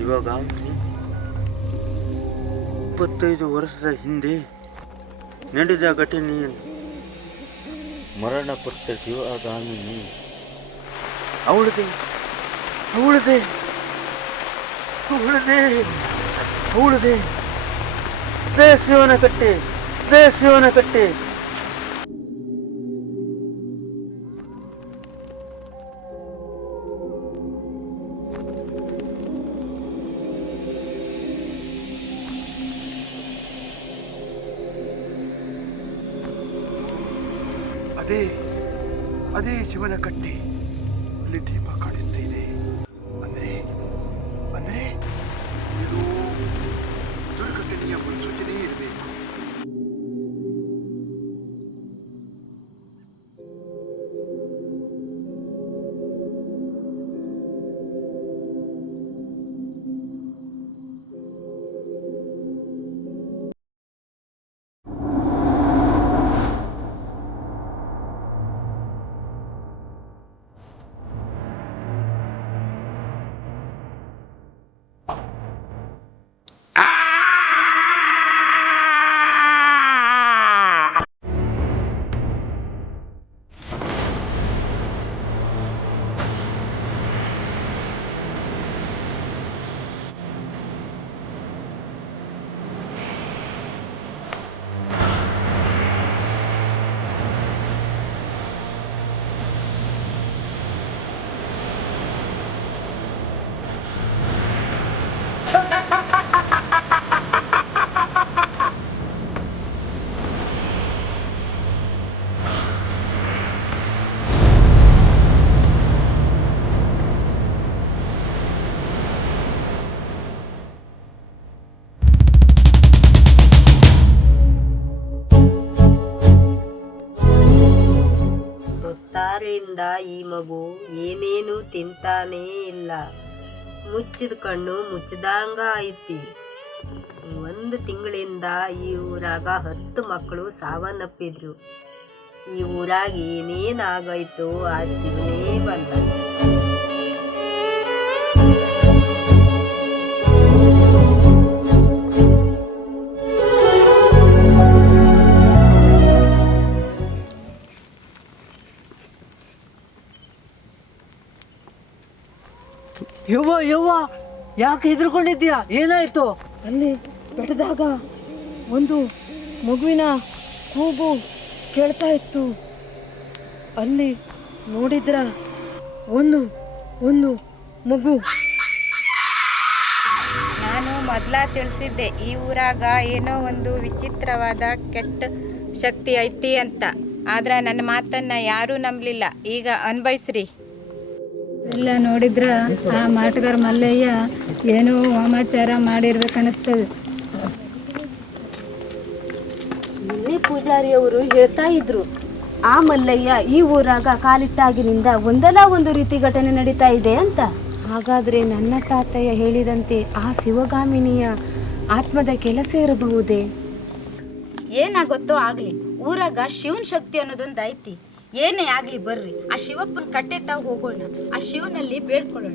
ಶಿವಗಾಮಿ ಇಪ್ಪತ್ತೈದು ವರ್ಷದ ಹಿಂದೆ ನಡೆದ ಘಟನೆಯಲ್ಲಿ ಮರಣಪಟ್ಟ ಶಿವಗಾಮಿನಿ ಅವಳದೆ ಅವಳದೆ ಅವಳದೆ ಅವಳದೆ ದೇ ಶಿವನ ಕಟ್ಟೆ ದೇ ಶಿವನ ಕಟ್ಟೆ ಅದೇ ಅದೇ ಶಿವನ ಕಟ್ಟೆ. ಅಲ್ಲಿ ದೀಪ ಕಾಣಿಸ್ತಾ ಹೊತ್ತಾರೆಯಿಂದ ಈ ಮಗು ಏನೇನು ತಿಂತಾನೇ ಇಲ್ಲ. ಮುಚ್ಚಿದ ಕಣ್ಣು ಮುಚ್ಚಿದಂಗ ಐತಿ. ಒಂದು ತಿಂಗಳಿಂದ ಈ ಊರಾಗ ಹತ್ತು ಮಕ್ಕಳು ಸಾವನ್ನಪ್ಪಿದ್ರು. ಈ ಊರಾಗ ಏನೇನಾಗಾಯ್ತು ಆ ಶಿವನೇ ಬಂದ ಯವ್ವ ಯವ್ವ ಯಾಕೆ ಹೆದರ್ಕೊಂಡಿದ್ಯಾ ಏನಾಯ್ತು? ಅಲ್ಲಿ ಬೆಟ್ಟದಾಗ ಒಂದು ಮಗುವಿನ ಕೂಗು ಕೇಳ್ತಾ ಇತ್ತು. ಅಲ್ಲಿ ನೋಡಿದ್ರ ಒಂದು ಒಂದು ಮಗು. ನಾನು ಮೊದ್ಲ ತಿಳಿಸಿದ್ದೆ ಈ ಊರಾಗ ಏನೋ ಒಂದು ವಿಚಿತ್ರವಾದ ಕೆಟ್ಟ ಶಕ್ತಿ ಐತಿ ಅಂತ. ಆದ್ರೆ ನನ್ನ ಮಾತನ್ನ ಯಾರೂ ನಂಬಲಿಲ್ಲ. ಈಗ ಅನ್ಭವಿಸ್ರಿ. ಎಲ್ಲ ನೋಡಿದ್ರ ಆ ಮಾಟಗಾರ ಮಲ್ಲಯ್ಯ ಏನೋ ವಾಮಾಚಾರ ಮಾಡಿರ್ಬೇಕನ್ನಿಸ್ತದೆ. ನಿನ್ನೆ ಪೂಜಾರಿಯವರು ಹೇಳ್ತಾ ಇದ್ರು ಆ ಮಲ್ಲಯ್ಯ ಈ ಊರಾಗ ಕಾಲಿಟ್ಟಾಗಿನಿಂದ ಒಂದಲ್ಲ ಒಂದು ರೀತಿ ಘಟನೆ ನಡೀತಾ ಇದೆ ಅಂತ. ಹಾಗಾದ್ರೆ ನನ್ನ ತಾತಯ್ಯ ಹೇಳಿದಂತೆ ಆ ಶಿವಗಾಮಿನಿಯ ಆತ್ಮದ ಕೆಲಸ ಇರಬಹುದೇ? ಏನಾಗುತ್ತೋ ಆಗ್ಲಿ ಊರಾಗ ಶಿವನ್ ಶಕ್ತಿ ಅನ್ನೋದೊಂದು ಐತಿ ಏನೇ ಆಗ್ಲಿ ಬರ್ರಿ. ಆ ಶಿವಪ್ಪನ ಕಟ್ಟೆ ತಾವು ಹೋಗೋಣ. ಆ ಶಿವನಲ್ಲಿ ಬೇಡ್ಕೊಳ್ಳೋಣ.